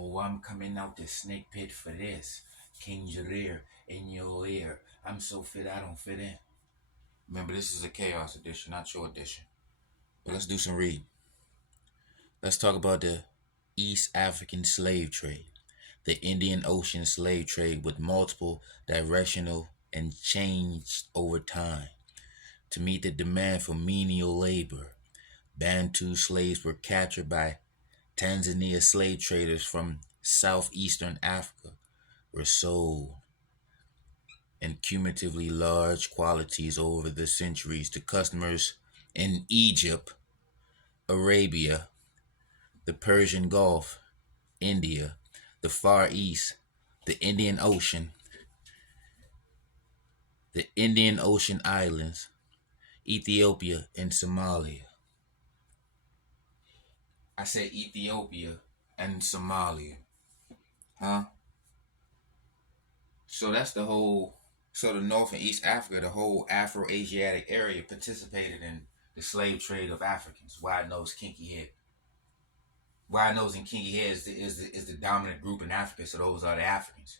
Oh, I'm coming out the snake pit for this. King Jareer in your ear. I'm so fit I don't fit in. Remember, this is a chaos edition, not your edition. But let's do some reading. Let's talk about the East African slave trade, the Indian Ocean slave trade with multiple directional and changed over time. To meet the demand for menial labor, Bantu slaves were captured by Tanzania slave traders from southeastern Africa, were sold in cumulatively large quantities over the centuries to customers in Egypt, Arabia, the Persian Gulf, India, the Far East, the Indian Ocean islands, Ethiopia, and Somalia. I said Ethiopia and Somalia. Huh? So that's the whole, so the North and East Africa, the whole Afro-Asiatic area participated in the slave trade of Africans. Wide nose, kinky head. Wide nose and kinky hair is the dominant group in Africa, so those are the Africans.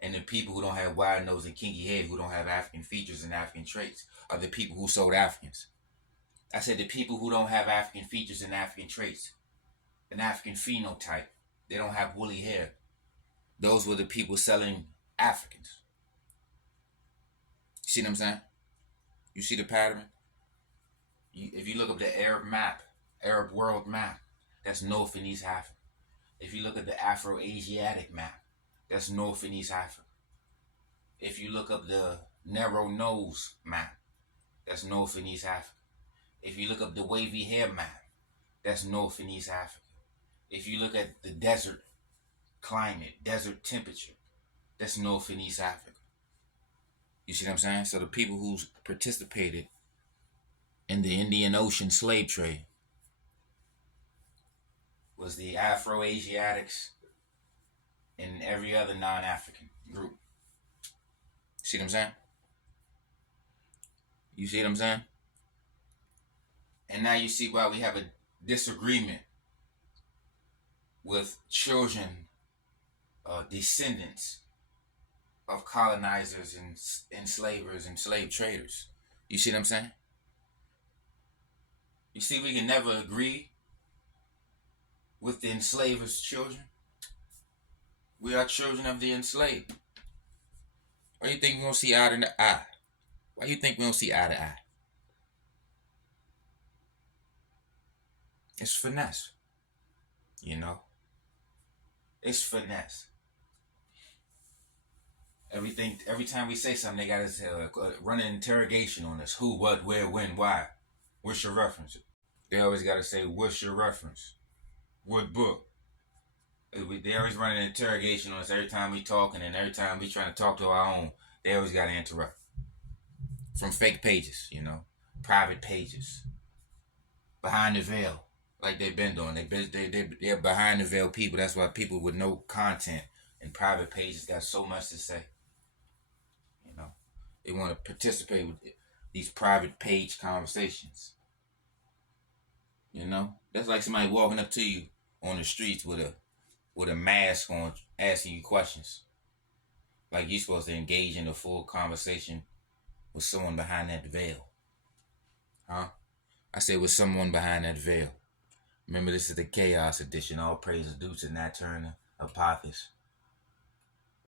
And the people who don't have wide nose and kinky hair, who don't have African features and African traits, are the people who sold Africans. I said the people who don't have African features and African traits, an African phenotype, they don't have woolly hair. Those were the people selling Africans. See what I'm saying? You see the pattern? If you look up the Arab map, Arab world map, that's North and East Africa. If you look at the Afro-Asiatic map, that's North and East Africa. If you look up the narrow nose map, that's North and East Africa. If you look up the wavy hair map, that's North and East Africa. If you look at the desert climate, desert temperature, that's North and East Africa. You see what I'm saying? So the people who participated in the Indian Ocean slave trade was the Afro-Asiatics and every other non-African group. See what I'm saying? You see what I'm saying? And now you see why we have a disagreement with children, descendants of colonizers and enslavers and slave traders. You see what I'm saying? You see, we can never agree with the enslavers' children. We are children of the enslaved. Why do you think we don't see eye to eye? Why do you think we don't see eye to eye? It's finesse. You know? It's finesse. Every time we say something, they gotta say, run an interrogation on us. Who, what, where, when, why? What's your reference? They always gotta say, what's your reference? What book? They always run an interrogation on us every time we talking, and every time we trying to talk to our own, they always gotta interrupt. From fake pages, you know, private pages, behind the veil, like they've been doing. They're behind the veil people. That's why people with no content and private pages got so much to say. You know, they want to participate with these private page conversations. You know, that's like somebody walking up to you on the streets with a mask on, asking you questions. Like you're supposed to engage in a full conversation with someone behind that veil. Huh? I said with someone behind that veil. Remember, this is the Chaos Edition. All praise is due to Nat Turner, Apophis.